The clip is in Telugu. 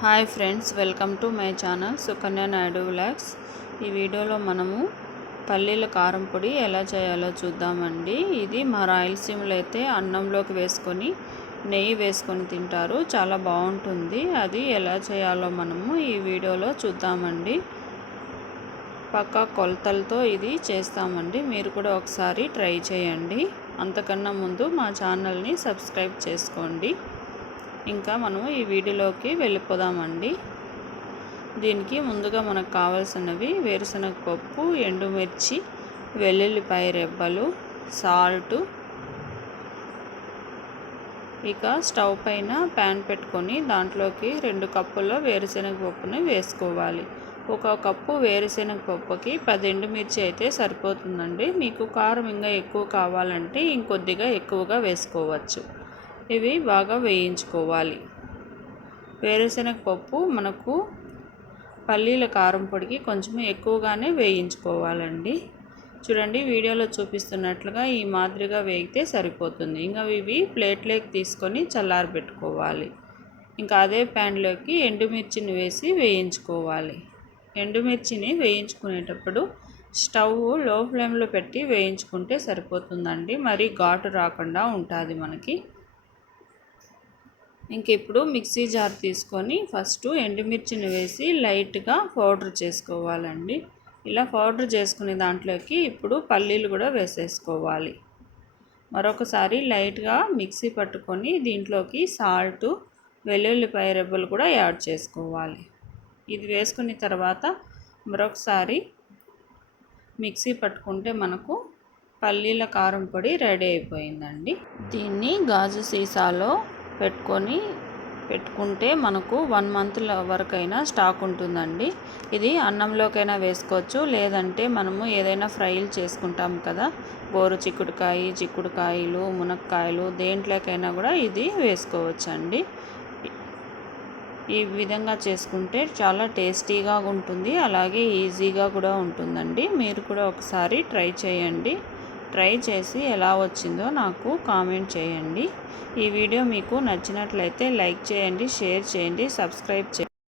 Hi friends welcome to my channel Sukanya Naidu vlogs. ఈ వీడియోలో మనము పల్లీల కారం పొడి ఎలా చేయాలో చూద్దామండి. ఇది మా రాయలసీమలో అయితే అన్నంలోకి వేసుకొని నెయ్యి వేసుకొని తింటారు. చాలా బాగుంటుంది. అది ఎలా చేయాలో మనము ఈ వీడియోలో చూద్దామండి. పక్కా కొలతలతో ఇది చేస్తామండి. మీరు కూడా ఒకసారి ట్రై చేయండి. అంతకన్నా ముందు మా ఛానల్ని సబ్స్క్రైబ్ చేసుకోండి. ఇంకా మనము ఈ వీడియోలోకి వెళ్ళిపోదామండి. దీనికి ముందుగా మనకు కావాల్సినవి వేరుశనగ పప్పు ఎండుమిర్చి వెల్లుల్లిపాయ రెబ్బలు సాల్టు. ఇక స్టవ్ పైన ప్యాన్ పెట్టుకొని దాంట్లోకి రెండు కప్పుల వేరుశనగ పప్పుని వేసుకోవాలి. ఒక కప్పు వేరుశనగ పప్పుకి పది ఎండుమిర్చి అయితే సరిపోతుందండి. మీకు కారం ఇంకా ఎక్కువ కావాలంటే ఇంకొద్దిగా ఎక్కువగా వేసుకోవచ్చు. ఇవి బాగా వేయించుకోవాలి. వేరుశనగ పప్పు మనకు పల్లీల కారం పొడికి కొంచెం ఎక్కువగానే వేయించుకోవాలండి. చూడండి వీడియోలో చూపిస్తున్నట్లుగా ఈ మాదిరిగా వేగితే సరిపోతుంది. ఇంకా ఇవి ప్లేట్లోకి తీసుకొని చల్లారబెట్టుకోవాలి. ఇంకా అదే ప్యాన్లోకి ఎండుమిర్చిని వేసి వేయించుకోవాలి. ఎండుమిర్చిని వేయించుకునేటప్పుడు స్టవ్లో ఫ్లేమ్లో పెట్టి వేయించుకుంటే సరిపోతుందండి. మరి ఘాటు రాకుండా ఉంటుంది మనకి. ఇంక ఇప్పుడు మిక్సీ జార్ తీసుకొని ఫస్ట్ ఎండుమిర్చిని వేసి లైట్గా పౌడర్ చేసుకోవాలండి. ఇలా పౌడర్ చేసుకునే దాంట్లోకి ఇప్పుడు పల్లీలు కూడా వేసేసుకోవాలి. మరొకసారి లైట్గా మిక్సీ పట్టుకొని దీంట్లోకి సాల్ట్ వెల్లుల్లిపాయ రెబ్బలు కూడా యాడ్ చేసుకోవాలి. ఇది వేసుకున్న తర్వాత మరొకసారి మిక్సీ పట్టుకుంటే మనకు పల్లీల కారం పొడి రెడీ అయిపోయిందండి. దీన్ని గాజు సీసాలో పెట్టుకొని పెట్టుకుంటే మనకు వన్ మంత్ వరకైనా స్టాక్ ఉంటుందండి. ఇది అన్నంలోకైనా వేసుకోవచ్చు. లేదంటే మనము ఏదైనా ఫ్రైలు చేసుకుంటాం కదా. గోరు చిక్కుడుకాయ చిక్కుడుకాయలు మునక్కాయలు దేంట్లోకైనా కూడా ఇది వేసుకోవచ్చండి. ఈ విధంగా చేసుకుంటే చాలా టేస్టీగా ఉంటుంది. అలాగే ఈజీగా కూడా ఉంటుందండి. మీరు కూడా ఒకసారి ట్రై చేయండి. ట్రై చేసి ఎలా వచ్చిందో నాకు కామెంట్ చేయండి. ఈ వీడియో మీకు నచ్చినట్లయితే లైక్ చేయండి షేర్ చేయండి సబ్స్క్రైబ్ చేయండి.